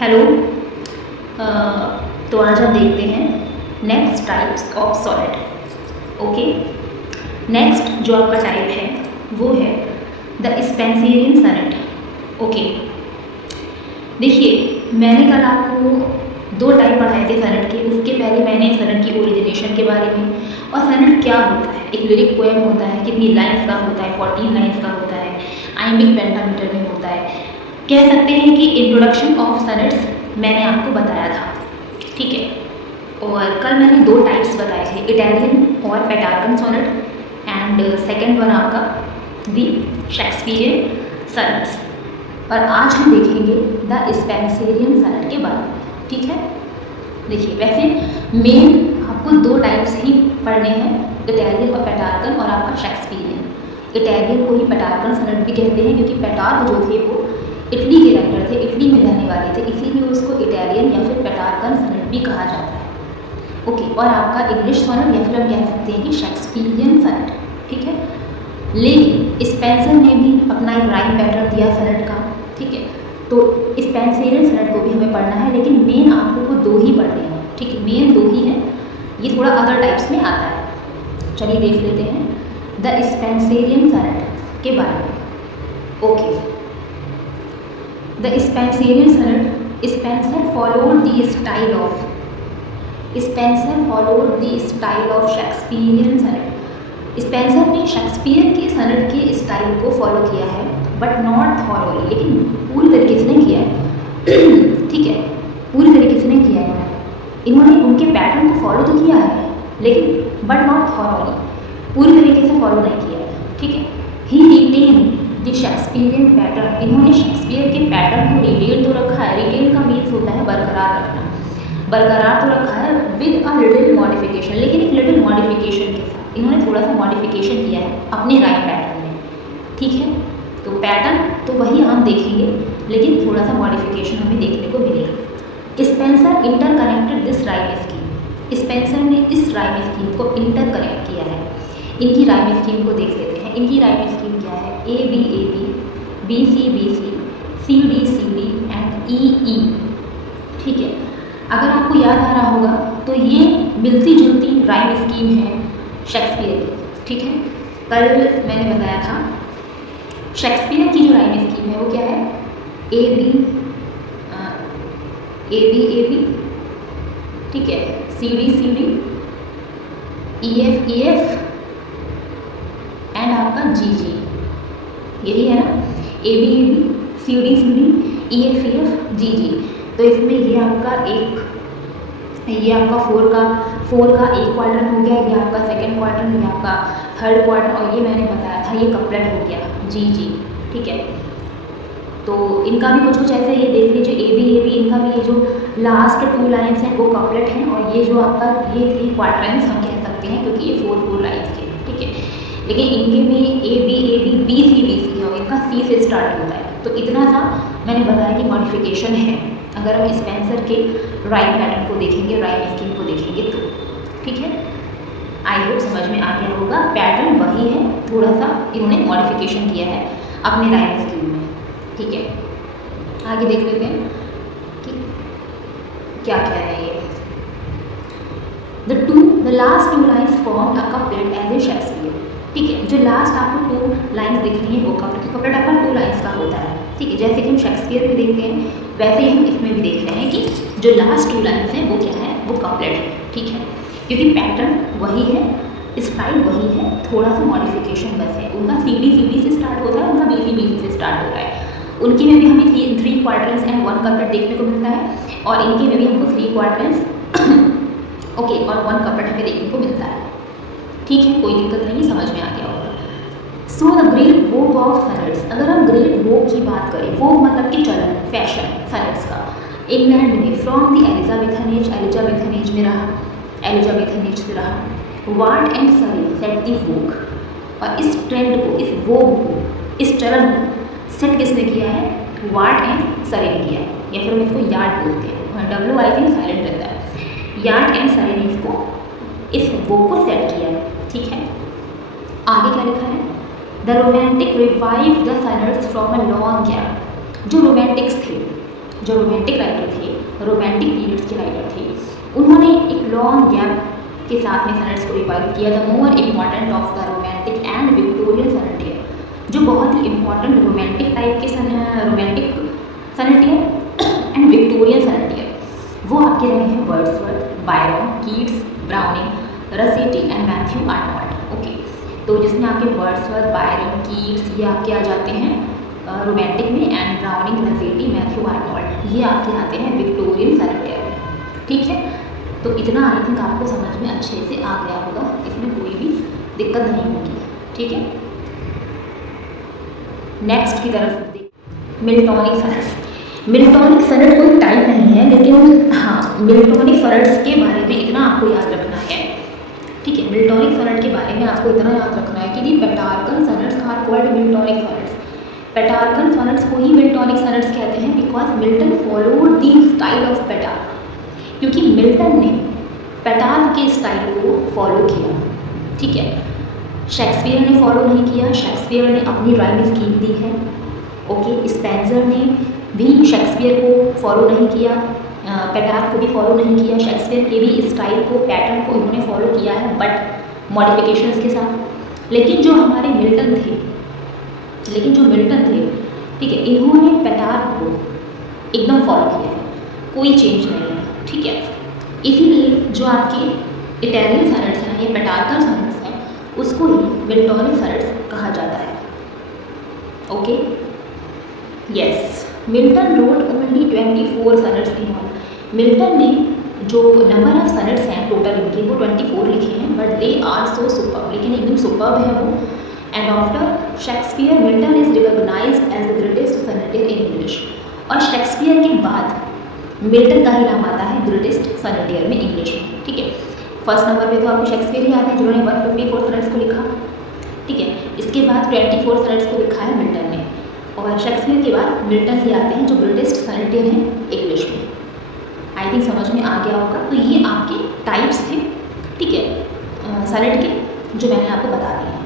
Hello. तो आज हम देखते हैं next types of solid. Okay, next जो आपका टाइप है वो है द स्पेंसेरियन सॉलिड। ओके, देखिए मैंने कल आपको दो टाइप पढ़ाए थे सॉलिड के। उसके पहले मैंने सॉलिड की ओरिजिनेशन के बारे में और सॉलिड क्या होता है, एक लिरिक पोएम होता है, कितनी लाइन्स का होता है, 14 लाइन्स का होता है, आइम्बिक पेंटामीटर में होता है। कह सकते हैं कि इंट्रोडक्शन ऑफ सॉलिड्स मैंने आपको बताया था, ठीक है। और कल मैंने दो टाइप्स बताए थे, इटालियन और पेटार्कन सॉलिड, एंड सेकंड वन आपका दी शेक्सपियरियन सॉलिड्स। और आज हम देखेंगे द स्पेंसेरियन सॉलिड के बारे में, ठीक है। देखिए वैसे मेन आपको दो टाइप्स ही पढ़ने हैं, इटालियन और पेटार्कन, और आपका शेक्सपियरियन। इटालियन को ही पेटार्कन सॉलिड भी कहते हैं क्योंकि पेटार्क जो थे वो इटली के राइटर थे, इटली में रहने वाले थे, इसीलिए उसको इटालियन या फिर पेटार्कन सॉलिड भी कहा जाता है। ओके, और आपका इंग्लिश सॉलिड या फिर हम कह सकते हैं कि शेक्सपियरियन सॉलिड, ठीक है। लेकिन स्पेंसर ने भी अपना एक राइम पैटर्न दिया सॉलिड का, ठीक है। तो स्पेंसेरियन सॉलिड को भी हमें पढ़ना है, लेकिन मेन आपको को दो ही पढ़ने हैं, ठीक है। मेन दो ही हैं, ये थोड़ा अदर टाइप्स में आता है। चलिए देख लेते हैं द स्पेंसेरियन सॉलिड के बारे में। Okay, the Spencerian solid, Spencer followed the style of Shakespearean solid. Spencer ने शेक्सपियर के सॉलिड के स्टाइल को फॉलो किया है, बट नॉट थॉरोली, लेकिन पूरी तरीके से नहीं किया है, ठीक है। पूरी तरीके से नहीं किया है इन्होंने उनके पैटर्न को फॉलो तो किया है, लेकिन बट नॉट थॉरोली, पूरी तरीके से फॉलो नहीं किया है, ठीक है। ही रिटेन द शेक्सपियरियन पैटर्न, इन्होंने शेक्सपियर के पैटर्न को रिटेन तो रखा है। रिटेन का मीन्स होता है बरकरार रखना, बरकरार तो रखा है विद अ लिटिल मॉडिफिकेशन, लेकिन एक लिटिल मॉडिफिकेशन के साथ इन्होंने थोड़ा सा मॉडिफिकेशन किया है अपने राइम पैटर्न में, ठीक है। तो पैटर्न तो वही हम देखेंगे, लेकिन थोड़ा सा मॉडिफिकेशन हमें देखने को मिलेगा। Spencer interconnected this rhyme scheme, Spencer ने इस राइम स्कीम को इंटरकनेक्ट किया है। इनकी राइम स्कीम को देख लेते हैं। इनकी राइम स्कीम क्या है? A B A B, B C B C, C D and E E, ठीक है। अगर आपको याद आ रहा होगा तो ये मिलती जुलती राइम स्कीम है शेक्सपियर की, ठीक है। कल मैंने बताया था शेक्सपियर की जो राइम स्कीम है वो क्या है? ए बी ए बी, ठीक है, C D, E F and आपका जी, यही है ना, A B, C D, E F G. तो इसमें ये आपका फोर का एक क्वार्टर हो गया, ये आपका सेकेंड क्वार्टर, ये आपका थर्ड क्वार्टर, और ये मैंने बताया था ये कपलेट हो गया जी, ठीक है। तो इनका भी कुछ ऐसे ये देख लीजिए, ए बी, इनका भी ये जो लास्ट टू लाइन्स हैं वो कपलेट हैं, और ये जो आपका ये 3 क्वार्टरंस हम कह सकते हैं क्योंकि ये 4 लाइन्स के, ठीक है। लेकिन इनके में ए बी, बी सी है, और इनका सी से स्टार्ट होता है। तो इतना सा मैंने बताया कि मॉडिफिकेशन है अगर हम स्पेंसर के राइम पैटर्न को देखेंगे, राइम स्कीम को देखेंगे तो, ठीक है। आई होप समझ में आ गया होगा। पैटर्न वही है, थोड़ा सा इन्होंने मॉडिफिकेशन किया है अपने राइम स्कीम में, ठीक है। आगे देख लेते हैं कि क्या कह रहे हैं ये। The last 2 lines form a couplet as a Shakespeare, ठीक है। जो लास्ट आपको 2 लाइन्स दिख रही है वो कपलेट, कपलेट आपका 2 लाइन्स का होता है, ठीक है। जैसे कि हम शेक्सपियर में देखते हैं वैसे ही हम इसमें भी देख रहे हैं कि जो लास्ट 2 लाइन्स हैं वो क्या है? वो कपलेट है, ठीक है। क्योंकि पैटर्न वही है, स्टाइल वही है, थोड़ा सा मॉडिफिकेशन बस है। उनका सी डी से स्टार्ट होता है, उनका बी सी से स्टार्ट होता है। उनके में भी हमें 3 क्वार्टर्स एंड 1 कपलेट देखने को मिलता है, और इनके में भी हमको 3 क्वार्टर्स ओके और 1 कपलेट हमें देखने को मिलता है, ठीक है। कोई दिक्कत नहीं, समझ में आ गया होगा। So the great Vogue of solids, अगर हम ग्रेट वोग की बात करें, वोग मतलब कि चलन, फैशन सॉलिड्स का, इंग्लैंड में फ्रॉम द एलिजाबेथन एज में रहा, एलिजाबेथन एज से रहा। वार्ड एंड सरी सेट द वोग, और इस ट्रेंड को, इस वोग को, इस चलन को सेट किसने किया है? वार्ड एंड सरी ने किया है, या फिर हम इसको यार्ड बोलते हैं, डब्ल्यू आई थिंक साइलेंट रहता है। यार्ड एंड सरी ने इसको, इस वोग को सेट किया है, ठीक है। आगे क्या लिखा है? The romantic revive the solids from a long gap, जो रोमांटिक्स थे जो रोमांटिक राइटर थे, रोमांटिक पीरियड्स के राइटर थे, उन्होंने एक लॉन्ग गैप के साथ में सनेट्स को रिवाइव किया। The more important of the romantic and Victorian sonneteer, जो बहुत ही इंपॉर्टेंट रोमांटिक टाइप के romantic sonneteer and Victorian sonneteer, वो आपके रहे हैं Wordsworth, Byron, Keats, Browning, Rossetti and Matthew Arnold. Okay, तो जिसमें आपके वर्ड्सवर्थ, बायरन, कीट्स ये आपके आ जाते हैं रोमांटिक में, एंड ब्राउनिंग, रसेटी, मैथ्यू आर्नोल्ड ये आपके आते हैं विक्टोरियन सनेटियर में। ठीक है, तो इतना आई थिंक आपको समझ में अच्छे से आ गया होगा, इसमें कोई भी दिक्कत नहीं होगी। ठीक है, नेक्स्ट की तरफ देख, मिल्टॉनिक सनेट्स। मिल्टॉनिक सनेट कोई टाइप नहीं है, लेकिन हाँ मिल्टॉनिक सनेट्स के बारे में इतना आपको याद रखना है। ठीक है, मिल्टॉनिक सनेट के बारे में आपको इतना याद रखना है कि दी पेटार्कन सनेट्स आर कॉल्ड मिल्टॉनिक सनेट्स। पेटार्कन सनेट्स को ही मिल्टॉनिक सनेट्स कहते हैं because Milton followed the style of Petrarch, क्योंकि मिल्टन ने पेटार्क के स्टाइल को फॉलो किया। ठीक है, शेक्सपियर ने फॉलो नहीं किया, शेक्सपियर ने अपनी राइम स्कीम दी है। ओके, स्पेंसर ने भी शेक्सपियर को फॉलो नहीं किया, पेटार्क को भी फॉलो नहीं किया, शेक्सपियर के भी स्टाइल को, पैटर्न को इन्होंने फॉलो किया है बट मॉडिफिकेशंस के साथ। लेकिन जो हमारे मिल्टन थे, ठीक है, इन्होंने पेटार्क को एकदम फॉलो किया है, कोई चेंज नहीं है। ठीक है, इसीलिए जो आपके इटालियन सनेट्स हैं, ये पेटार्कन सनेट्स हैं, उसको ही मिल्टॉनिक सनेट्स कहा जाता है। Okay, yes, Milton wrote only 24 sonnets in all. Milton ने जो नंबर ऑफ सनेट्स हैं टोटल इनके वो 24 लिखे हैं, but they are so superb, लेकिन एकदम सुपर्ब है वो। And after Shakespeare Milton is recognised as the greatest sonneteer in English. और शेक्सपियर के बाद मिल्टन का ही नाम आता है ग्रेटेस्ट सनेटियर में इंग्लिश में। ठीक है, फर्स्ट नंबर पे तो आपको शेक्सपियर ही आते हैं जिन्होंने 154 सनेट्स को लिखा। ठीक है, इसके बाद 24 सनेट्स को लिखा है मिल्टन ने, और शेक्सपियर के बाद मिल्टन ही आते हैं जो ग्रेटेस्ट सनेटियर हैं इंग्लिश में। आई थिंक समझ में आ गया होगा। तो ये आपके टाइप्स थे, ठीक है, सनेट के, जो मैंने आपको बता दिए हैं।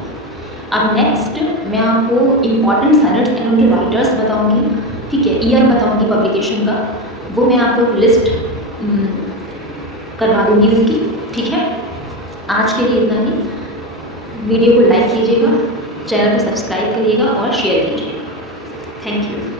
अब नेक्स्ट मैं आपको इम्पॉर्टेंट सनेट्स एंड उनके राइटर्स बताऊंगी। ठीक है, ईयर बताऊंगी पब्लिकेशन का, वो मैं आपको एक लिस्ट करवा दूंगी उसकी। ठीक है, आज के लिए इतना ही। वीडियो को लाइक कीजिएगा, चैनल को सब्सक्राइब करिएगा और शेयर कीजिएगा। Thank you.